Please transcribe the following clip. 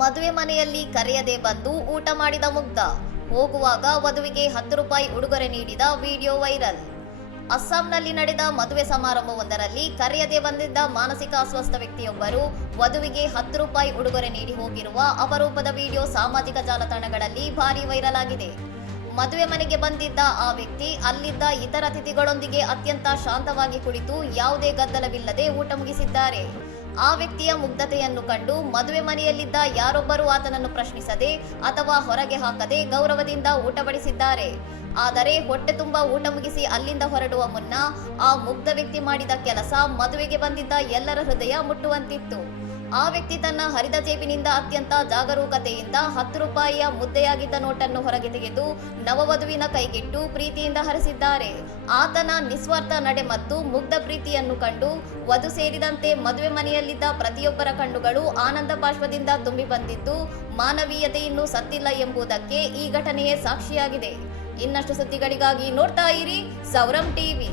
ಮದುವೆ ಮನೆಯಲ್ಲಿ ಕರೆಯದೆ ಬಂದು ಊಟ ಮಾಡಿದ ಮುಗ್ಧ. ಹೋಗುವಾಗ ವಧುವಿಗೆ 10 ರೂಪಾಯಿ ಉಡುಗೊರೆ ನೀಡಿದ ವಿಡಿಯೋ ವೈರಲ್. ಅಸ್ಸಾಂನಲ್ಲಿ ನಡೆದ ಮದುವೆ ಸಮಾರಂಭವೊಂದರಲ್ಲಿ ಕರೆಯದೆ ಬಂದಿದ್ದ ಮಾನಸಿಕ ಅಸ್ವಸ್ಥ ವ್ಯಕ್ತಿಯೊಬ್ಬರು ವಧುವಿಗೆ 10 ರೂಪಾಯಿ ಉಡುಗೊರೆ ನೀಡಿ ಹೋಗಿರುವ ಅಪರೂಪದ ವಿಡಿಯೋ ಸಾಮಾಜಿಕ ಜಾಲತಾಣಗಳಲ್ಲಿ ಭಾರೀ ವೈರಲ್ ಆಗಿದೆ. ಮದುವೆ ಮನೆಗೆ ಬಂದಿದ್ದ ಆ ವ್ಯಕ್ತಿ ಅಲ್ಲಿದ್ದ ಇತರ ಅತಿಥಿಗಳೊಂದಿಗೆ ಅತ್ಯಂತ ಶಾಂತವಾಗಿ ಕುಳಿತು ಯಾವುದೇ ಗದ್ದಲವಿಲ್ಲದೆ ಊಟ ಮುಗಿಸಿದ್ದಾರೆ. ಆ ವ್ಯಕ್ತಿಯ ಮುಗ್ಧತೆಯನ್ನು ಕಂಡು ಮದುವೆ ಮನೆಯಲ್ಲಿದ್ದ ಯಾರೊಬ್ಬರೂ ಆತನನ್ನು ಪ್ರಶ್ನಿಸದೆ ಅಥವಾ ಹೊರಗೆ ಹಾಕದೆ ಗೌರವದಿಂದ ಊಟ ಬಡಿಸಿದ್ದಾರೆ. ಆದರೆ ಹೊಟ್ಟೆ ತುಂಬ ಊಟ ಮುಗಿಸಿ ಅಲ್ಲಿಂದ ಹೊರಡುವ ಮುನ್ನ ಆ ಮುಗ್ಧ ವ್ಯಕ್ತಿ ಮಾಡಿದ ಕೆಲಸ ಮದುವೆಗೆ ಬಂದಿದ್ದ ಎಲ್ಲರ ಹೃದಯ ಮುಟ್ಟುವಂತಿತ್ತು. ಆ ವ್ಯಕ್ತಿ ತನ್ನ ಹರಿದ ಜೇಬಿನಿಂದ ಅತ್ಯಂತ ಜಾಗರೂಕತೆಯಿಂದ 10 ರೂಪಾಯಿಯ ಮುದ್ದೆಯಾಗಿದ್ದ ನೋಟನ್ನು ಹೊರಗೆ ತೆಗೆದು ನವವಧುವಿನ ಕೈಗಿಟ್ಟು ಪ್ರೀತಿಯಿಂದ ಹರಿಸಿದ್ದಾರೆ. ಆತನ ನಿಸ್ವಾರ್ಥ ನಡೆ ಮತ್ತು ಮುಗ್ಧ ಪ್ರೀತಿಯನ್ನು ಕಂಡು ವಧು ಸೇರಿದಂತೆ ಮದುವೆ ಮನೆಯಲ್ಲಿದ್ದ ಪ್ರತಿಯೊಬ್ಬರ ಕಣ್ಣುಗಳು ಆನಂದ ಬಾಷ್ಪದಿಂದ ತುಂಬಿ ಬಂದಿದ್ದು, ಮಾನವೀಯತೆ ಇನ್ನೂ ಸತ್ತಿಲ್ಲ ಎಂಬುದಕ್ಕೆ ಈ ಘಟನೆಯೇ ಸಾಕ್ಷಿಯಾಗಿದೆ. ಇನ್ನಷ್ಟು ಸುದ್ದಿಗಳಿಗಾಗಿ ನೋಡ್ತಾ ಇರಿ ಸೌರಂ ಟಿವಿ.